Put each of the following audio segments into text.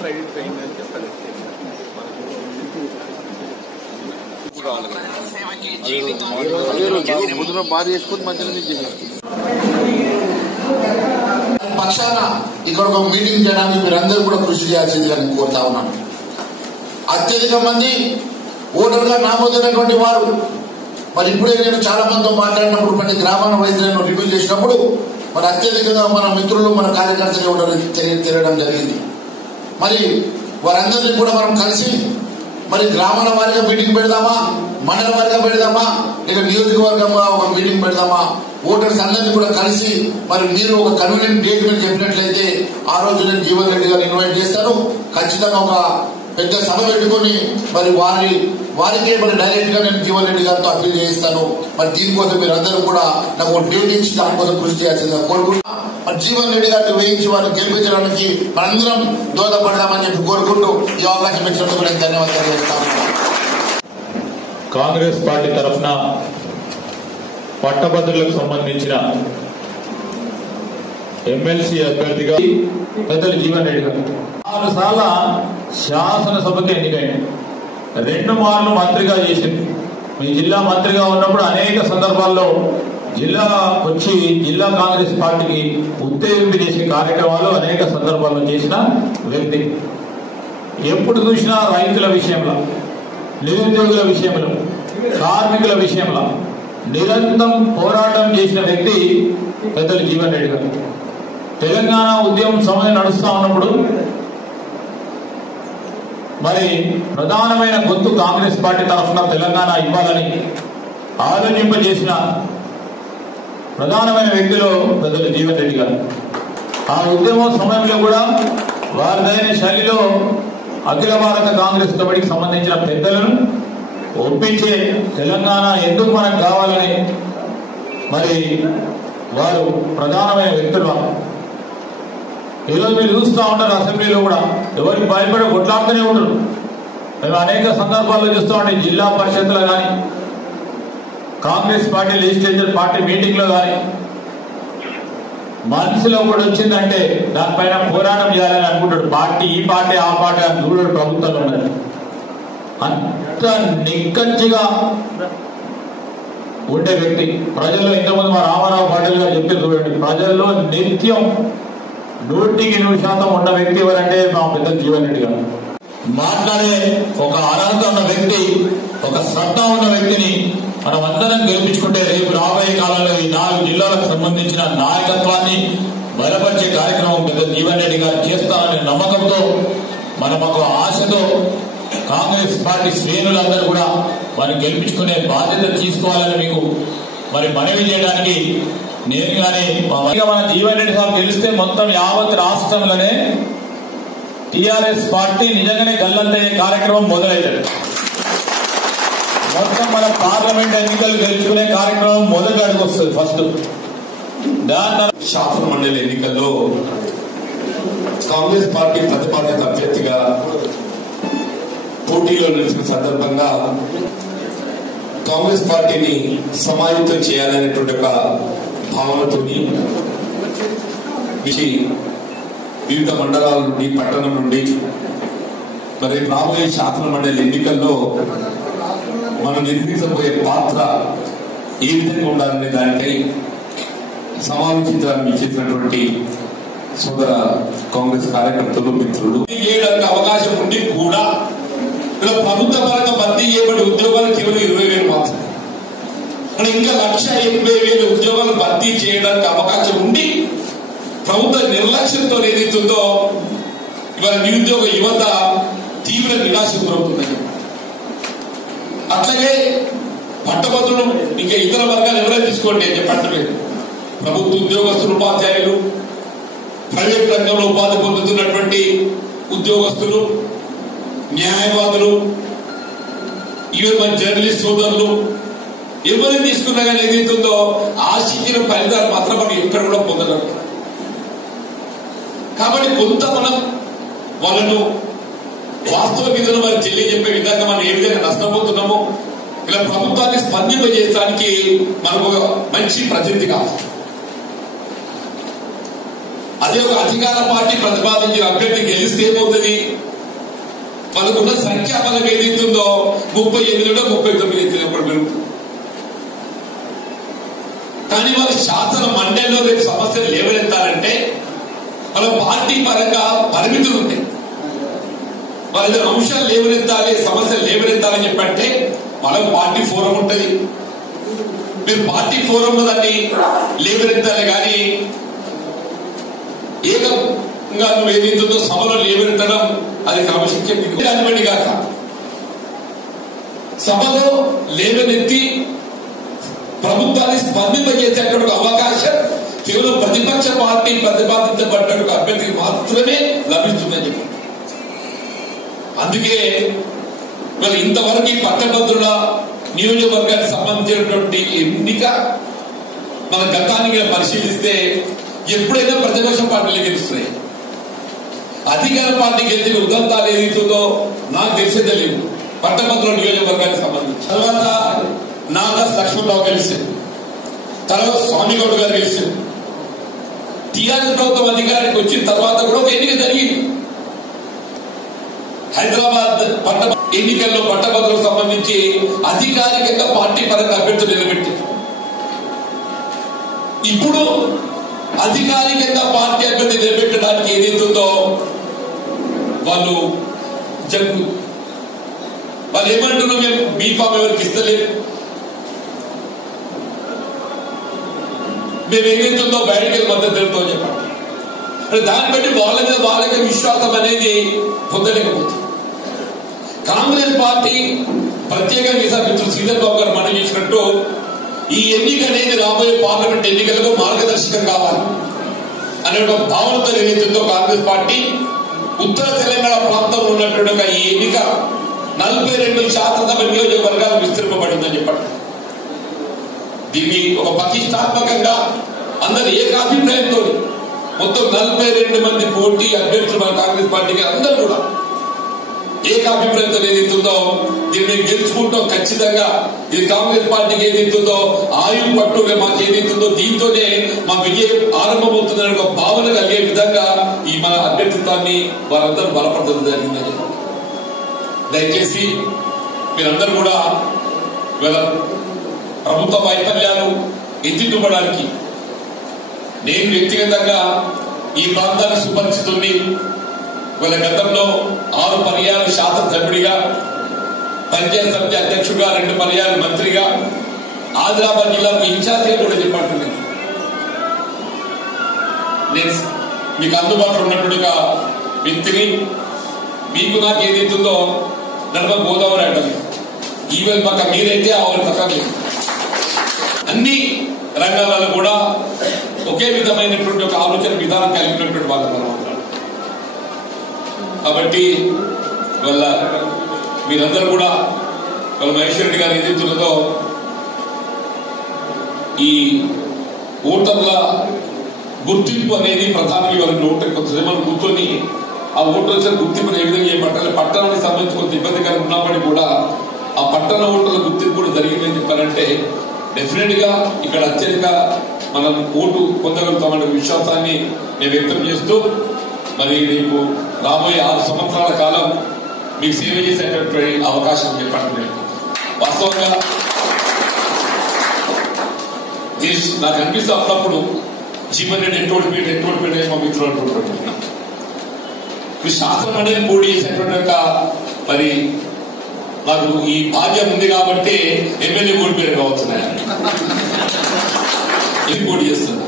మాత్రం ఐడెంటిఫై అయిందని చెప్పాలి. భారీ చేసుకుని మధ్యలో పక్షాన ఇక్కడ ఒక మీటింగ్ చేయడానికి మీరందరూ కూడా కృషి చేయాల్సిందిగా నేను కోరుతా ఉన్నాను. అత్యధిక మంది ఓటర్గా నమోదైనటువంటి వారు మరి ఇప్పుడే నేను చాలా మందితో మాట్లాడినప్పుడు ప్రతి గ్రామాల వైద్యులను రివ్యూ చేసినప్పుడు మరి అత్యధికంగా మన మిత్రులు మన కార్యకర్తలు ఓటర్లు తెలియడం జరిగింది. మరి వారందరినీ కూడా మనం కలిసి మరి గ్రామాల వారిగా మీటింగ్ పెడదామా, మండల వారిగా పెడదామా, ఇక నియోజకవర్గంగా ఒక మీటింగ్ పెడదామా, ఓటర్స్ అందరినీ కూడా కలిసి మరి మీరు ఒక కన్వీనియంట్ డేట్ మీరు చెప్పినట్లయితే ఆ రోజు నేను జీవన్ రెడ్డి గారిని ఇన్వైట్ చేస్తాను. ఖచ్చితంగా ఒక పెద్ద సభ పెట్టుకుని మరి వారికే మరి డైరెక్ట్ గా నేను జీవన్ రెడ్డి గారితో అప్పీల్ చేయిస్తాను. మరి దీనికోసం మీరు అందరూ కూడా నాకు ఒక డేట్ ఇచ్చి దానికోసం కృషి చేయాల్సిందిగా కోరుకుంటున్నా. మరి జీవన్ రెడ్డి గారిని వేయించి వారిని గెలిపించడానికి మనందరం దోహదపడదామని చెప్పి కోరుకుంటూ ఈ అవకాశం ఇచ్చినందుకు నేను ధన్యవాదాలు చేస్తాను. కాంగ్రెస్ పార్టీ తరఫున పట్టభద్రులకు సంబంధించిన ఎమ్మెల్సీ అభ్యర్థిగా పెద్దలు జీవన్ రెడ్డి గారు 4 సార్ల శాసనసభకి ఎన్నికైంది. 2 మార్లు మంత్రిగా చేసింది. మీ జిల్లా మంత్రిగా ఉన్నప్పుడు అనేక సందర్భాల్లో జిల్లా వచ్చి జిల్లా కాంగ్రెస్ పార్టీకి ఉత్తేజింపు చేసే కార్యక్రమాలు అనేక సందర్భాల్లో చేసిన వ్యక్తి. ఎప్పుడు చూసినా రైతుల విషయంలో, నిరుద్యోగుల విషయంలో, కార్మికుల విషయంలో నిరంతరం పోరాటం చేసిన వ్యక్తి పెద్దలు జీవన్ రెడ్డి గారు. తెలంగాణ ఉద్యమం సమయం నడుస్తూ ఉన్నప్పుడు మరి ప్రధానమైన గొంతు కాంగ్రెస్ పార్టీ తరఫున తెలంగాణ ఇవ్వాలని ఆలోచింపజేసిన ప్రధానమైన వ్యక్తిలో పెద్దలు జీవన్ రెడ్డి గారు. ఆ ఉద్యమం సమయంలో కూడా వారిదైన శైలిలో అఖిల భారత కాంగ్రెస్ కమిటీకి సంబంధించిన పెద్దలను ఒప్పించే తెలంగాణ ఎందుకు మనకు కావాలని మరి వారు ప్రధానమైన వ్యక్తులు. ఈరోజు మీరు చూస్తూ ఉంటారు అసెంబ్లీలో కూడా ఎవరికి భయపడి కొట్లాడుతూనే ఉంటారు. మేము అనేక సందర్భాల్లో చూస్తూ ఉంటాం. జిల్లా పరిషత్లో కానీ, Congress party legislature party meeting లో కానీ మనసులో కూడా వచ్చిందంటే దానిపైన పోరాటం చేయాలని అనుకుంటాడు. పార్టీ ఈ పార్టీ ఆ పార్టీ అని చూడడు ప్రభుత్వంలో ఉన్నది. అంత నిక్కచ్చిగా ఉండే వ్యక్తి. ప్రజల్లో ఇంతకుముందు మా రామారావు పాటిల్ గారు చెప్పి చూడండి, ప్రజల్లో నిత్యం 100% ఉన్న వ్యక్తి ఎవరంటే మా పెద్ద జీవన్ రెడ్డి గారు. మాట్లాడే ఒక అర్హత ఉన్న వ్యక్తి, ఒక సత్తా ఉన్న వ్యక్తిని మనం అందరం గెలిపించుకుంటే రేపు రాబోయే కాలంలో ఈ 4 జిల్లాలకు సంబంధించిన నాయకత్వాన్ని బలపరిచే కార్యక్రమం పెద్ద జీవన్ రెడ్డి గారు చేస్తారనే నమ్మకంతో, మనం ఒక ఆశతో కాంగ్రెస్ పార్టీ శ్రేణులందరూ కూడా వారిని గెలిపించుకునే బాధ్యత తీసుకోవాలని మీకు మరి మనవి చేయడానికి నేను కానీ మన జీవన్ రెడ్డి సార్ గెలిస్తే మొత్తం యావత్ రాష్ట్రంలోనే టీఆర్ఎస్ పార్టీ నిజంగానే గల్లంతయ్యే కార్యక్రమం మొదలైతుంది. మొత్తం మన పార్లమెంట్ ఎన్నికలు గెలుచుకునే కార్యక్రమం మొదటి అడుగు వస్తుంది ఫస్ట్. దాని తర్వాత శాసన మండలి ఎన్నికల్లో కాంగ్రెస్ పార్టీ ప్రతిపాదిత అభ్యర్థిగా పోటీలో నిలిచిన సందర్భంగా కాంగ్రెస్ పార్టీని సమాయత్తం చేయాలనేటువంటి ఒక భావనతో వివిధ మండలాల నుండి, పట్టణం నుండి మరి రాబోయే శాసన మండలి ఎన్నికల్లో మనం నిర్వహించబోయే పాత్ర ఏ విధంగా ఉండాలనే దానిపై సమాలోచించడానికి చేసినటువంటి సోదర కాంగ్రెస్ కార్యకర్తలు, మిత్రులు చేయడానికి అవకాశం ఉండి కూడా ఇలా ప్రభుత్వ పరంగా భర్తీ చేయబడి ఉద్యోగాలు కేవలం 20,000 మాత్రం. ఇంకా 1,80,000 ఉద్యోగాలు భర్తీ చేయడానికి అవకాశం ఉండి ప్రభుత్వ నిర్లక్ష్యంతో ఏదైతుందో ఇవాళ నిరుద్యోగ యువత తీవ్ర నిరాశకు గురవుతుందని. అట్లాగే పట్టభద్రులు ఇంకా ఇతర వర్గాలు ఎవరైనా తీసుకోండి అని చెప్పట్లేదు. ప్రభుత్వ ఉద్యోగస్తులు, ఉపాధ్యాయులు, ప్రైవేట్ రంగంలో ఉపాధి పొందుతున్నటువంటి ఉద్యోగస్తులు, న్యాయవాదులు, ఈవెన్ జర్నలిస్ట్ సోదరులు ఎవరిని తీసుకున్నా కానీ ఏదైతుందో ఆశించిన ఫలితాలు మాత్రం మనం ఎక్కడ కూడా పొందగలం. కాబట్టి కొంత మనం వాళ్ళను వాస్తవ విధులు వారికి తెలియజెప్పే విధంగా మనం ఏ విధంగా నష్టపోతున్నామో ఇలా ప్రభుత్వాన్ని స్పందింపజేయడానికి మనకు ఒక మంచి ప్రతినిధి కావాలి. అదే ఒక అధికార పార్టీ ప్రతిపాదించిన అభ్యర్థి గెలిస్తే ఏమవుతుంది? మనకున్న సంఖ్యాబలం ఏదైతుందో 38 39 పెరుగుతుంది. కానీ వాళ్ళ శాసన మండలిలో రేపు సమస్యలు లేవనెత్తాలంటే వాళ్ళ పార్టీ పరంగా పరిమితులు ఉంటాయి. వాళ్ళ ఏదైనా అంశాలు లేవనెత్తాలి, సమస్యలు లేవనెత్తాలని చెప్పంటే వాళ్ళకు పార్టీ ఫోరం ఉంటుంది. మీరు పార్టీ ఫోరంలో దాన్ని లేవనెత్తాలి కానీ ఏకంగా నువ్వు ఏదైతుందో సభలో లేవనెత్తడం అది క్రమశిక్షణ కానివ్వండి కాక సభలో లేవనెత్తి ప్రభుత్వాన్ని స్పందింపజేసేటువంటి అవకాశం కేవలం ప్రతిపక్ష పార్టీ ప్రతిపాదించబడ్డ అభ్యర్థికి మాత్రమే లభిస్తుందని చెప్పి. అందుకే మరి ఇంతవరకు ఈ పట్టభద్రుల నియోజకవర్గానికి సంబంధించినటువంటి ఎన్నిక మన గతానికి పరిశీలిస్తే ఎప్పుడైనా ప్రతిపక్ష పార్టీలు గెలుస్తున్నాయి. అధికార పార్టీ గెలిచిన ఉదంతాలు ఏదైతుందో నాకు తెలిసే తెలియదు. పట్టభద్రుల నియోజకవర్గానికి సంబంధించి తర్వాత నాగస్ లక్ష్మణరావు గెలిచారు, తర్వాత స్వామిగౌడ్ గారు గెలిచారు. టీఆర్ఎస్ ప్రభుత్వం అధికారానికి వచ్చిన తర్వాత కూడా ఒక ఎన్నిక జరిగింది. హైదరాబాద్ ఎన్నికల్లో పట్టభద్రులకు సంబంధించి అధికారికంగా పార్టీ పరంగా అభ్యర్థులు నిలబెట్టారు. ఇప్పుడు అధికారికంగా పార్టీ అభ్యర్థి నిలబెట్టడానికి ఏదైతుందో వాళ్ళు ఏమంటున్నాం, మేము బీఫామ్ ఎవరికి ఇస్తలేదు, మేము ఏదైతుందో బయటకి మద్దతు తెలుపుతాం చెప్పండి. దాన్ని బట్టి వాళ్ళ మీద వాళ్ళకి విశ్వాసం అనేది పొందలేకపోతుంది. కాంగ్రెస్ పార్టీ ప్రత్యేకంగా ఈసారి మిత్రులు శ్రీధర్ బాబు గారు మనం చేసినట్టు ఈ ఎన్నిక అనేది రాబోయే పార్లమెంట్ ఎన్నికలకు మార్గదర్శకం కావాలి అనే ఒక భావనతో ఏదైతుందో కాంగ్రెస్ పార్టీ ఉత్తర తెలంగాణ ప్రాంతంలో ఉన్నటువంటి ఈ ఎన్నిక 42 శాసనసభ నియోజకవర్గాలు విస్తరింపబడిందని చెప్పండి. దీన్ని ఒక ప్రతిష్టాత్మకంగా అందరు ఏకాభిప్రాయంతో మొత్తం 42 మంది పోటీ అభ్యర్థులు మన కాంగ్రెస్ పార్టీకి అందరూ కూడా ఏకాభిప్రాయంతో ఏదైతుందో దీన్ని గెలుచుకుంటాం ఖచ్చితంగా. ఇది కాంగ్రెస్ పార్టీకి ఏదైతుందో ఆయువు పట్టుగా మాకు ఏదైతుందో దీంతోనే మా విజయం ఆరంభమవుతుందనే ఒక భావన కలిగే విధంగా ఈ మన అభ్యర్థిత్వాన్ని వారందరూ బలపడటం జరిగిందని. దయచేసి మీరందరూ కూడా వీళ్ళ ప్రభుత్వ వైఫల్యాలు ఎత్తిపడానికి నేను వ్యక్తిగతంగా ఈ ప్రాంతానికి సుపరిచితుడిని. వీళ్ళ గతంలో 6 పర్యాలు శాసనసభ్యుడిగా, పంచాయత్ సమితి అధ్యక్షుడిగా, 2 పర్యాలు మంత్రిగా, ఆదిలాబాద్ జిల్లాకు ఇన్ఛార్జిగా కూడా చెప్పంటున్నాను. నేను మీకు అందుబాటులో ఉన్నటువంటి వ్యక్తిని. మీకు నాకు ఏదైతుందో నడమ గోదావరి అంటారు. ఈవెన్ పక్క మీరైతే ఆవిడ పక్క లేదు. అన్ని రంగాలలో కూడా ఒకే విధమైనటువంటి ఒక ఆలోచన విధానం కలిగినటువంటి వాళ్ళు మనం. కాబట్టి వాళ్ళ మీరందరూ కూడా వాళ్ళ మహేశ్వర రెడ్డి గారి నేతృత్వంలో ఈ ఓటర్ల గుర్తింపు అనేది ప్రధానంగా వాళ్ళ ఓటర్ కొంతసేపు కూర్చొని ఆ ఓటర్ల గుర్తింపును ఏ విధంగా చేయబట్టాలి, పట్టణానికి సంబంధించి కొంత ఇబ్బందికరంగా ఉన్నప్పటికీ కూడా ఆ పట్టణ ఓటర్ల గుర్తింపు కూడా జరిగిందని చెప్పారంటే డెఫినెట్ గా ఇక్కడ అత్యధిక మనం ఓటు పొందగలుగుతామనే విశ్వాసాన్ని నేను వ్యక్తం చేస్తూ మరి రేపు రాబోయే 6 సంవత్సరాల కాలం మీకు సేవ చేసేటటువంటి అవకాశం చెప్పండి. వాస్తవంగా నాకు అనిపిస్తూ అప్పుడప్పుడు జీవన్ రెడ్డి ఎటువంటి మా మిత్రులు అంటుంటారు. మీరు శాసన మండలిని పోటీ చేసేటువంటి మరి నాకు ఈ భాగ్యం ఉంది కాబట్టి ఎమ్మెల్యే ఓడిపోయారు కావచ్చు. ఇది పోటీ చేస్తున్నా.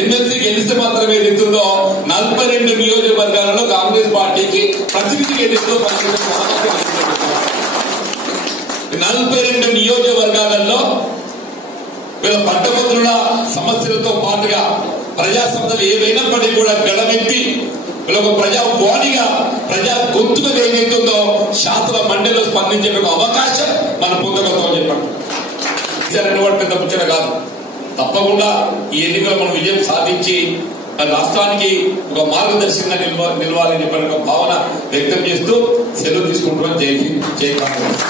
ఎమ్మెల్సీ గెలిస్తే మాత్రమే ఏదైతుందో 42 నియోజకవర్గాలలో కాంగ్రెస్ పార్టీకి ప్రతినిధికి ఏదైతుందో 42 నియోజకవర్గాలలో వీళ్ళ పట్టభద్రుల సమస్యలతో పాటుగా ప్రజా సమస్యలు ఏవైనప్పటికీ కూడా గడమెత్తి వీళ్ళొక ప్రజావాణిగా ప్రజా గొంతుగా ఏదైతుందో శాసన మండలిలో స్పందించే అవకాశం మనం పొందగలుగుతామని చెప్పండి. పెద్ద ముచ్చట కాదు. తప్పకుండా ఈ ఎన్నికలు మనం విజయం సాధించి రాష్ట్రానికి ఒక మార్గదర్శకంగా నిలవాలని చెప్పిన భావన వ్యక్తం చేస్తూ సెలవు తీసుకుంటున్నాం. జై హింద్, జై కాంగ్రెస్.